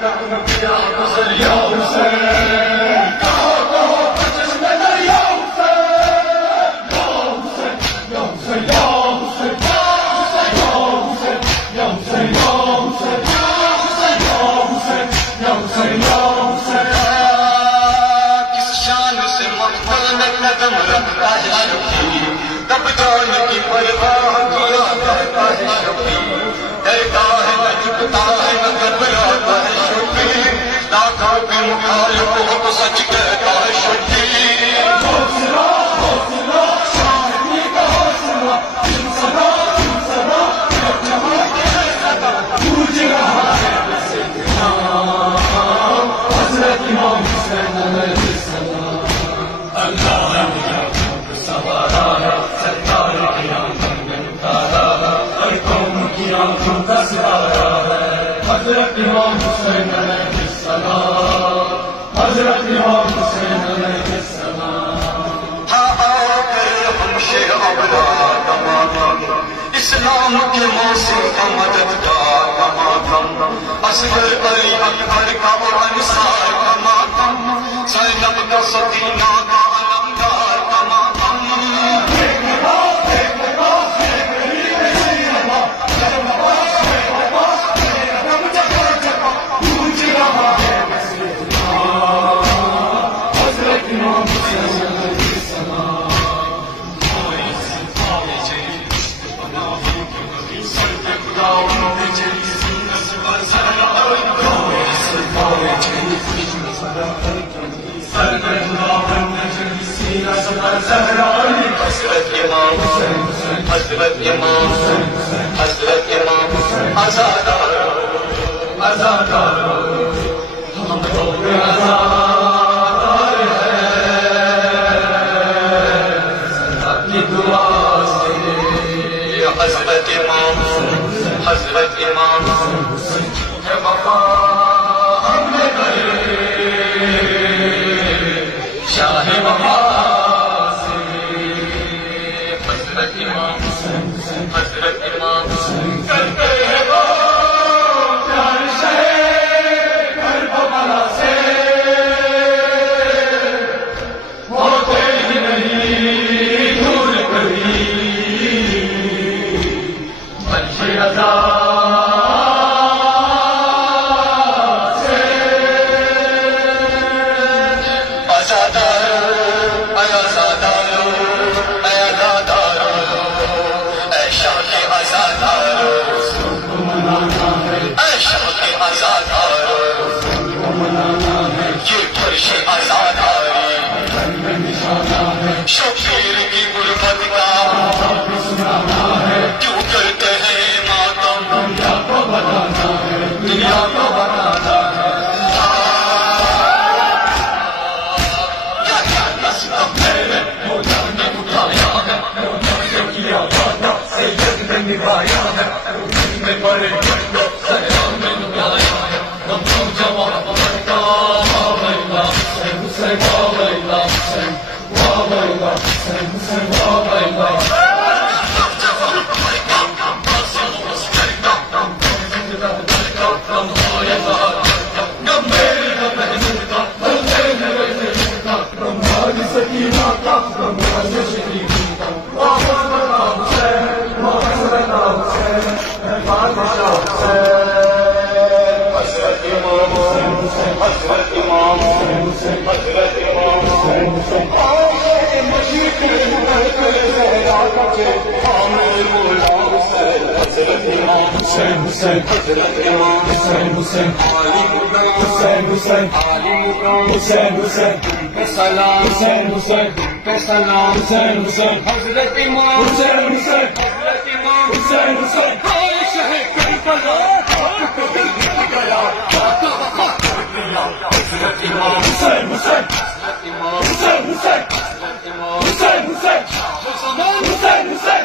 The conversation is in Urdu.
تب جان کی پرواہ کیا کرتا ہے شفیع، ڈرتا ہے نہ جھکتا ہے نہ گھبراتا ہے شفیع، لاکھوں کے مخالف ہو تو سچ کہتا ہے شفیع۔ حوصلہ حوصلہ شاہدی کا حوصلہ، انصبا انصبا جہاں کے صدا گونج رہا ہے حضرت امام حسین علیہ السلام۔ اللہ حضرت امام حسین علیہ السلام، حضرت امام حسین علیہ السلام۔ ہاں کر ہم شیر ابرار کا ماتم، اسلام کے موسم کا مددگار کا ماتم، اصغر علی اکبر کا اور انصار کا ماتم، زینب کا سکینہ کا علمدار کا ماتم۔ حضرت امام حضرت امام حضرت امام آزادار آزادار ہم لوگ آزادار ہیں اپنی دعا سے۔ حضرت امام حضرت امام ہے وفا ہم نے کرے شاہ وفا حضرت امام کرتے ہیں وہ پیار شہ کربلا سے، ہوتے ہی نہیں دور کبھی بچے رضا سے۔ آزادار آزادار شبیر کی غربت کا کیوں کرتے ہیں ماتم، دنیا کو بنانا ہے دنیا کو بنانا ہے۔ کیا نسب میرے مولا نے اٹھایا ہے، مولا نے کیا وعدہ سید نے نبھایا ہے، میں بڑے گھنٹوں سلام میں نبھایا ہے، ہم جواب بنتا حسین حسین بابا حسین بابا حسین حسین بابا حضرت امام حضرت امام حسین حسین حضرت امام حسین حسین علی حسین حسین علی حسین حسین سلام حسین حسین سلام حسین حسین حضرت امام حسین حسین حضرت امام حسین حسین شہر کربلا حضرت امام حسین حسین حسین حسین حسین حسین حسین حسین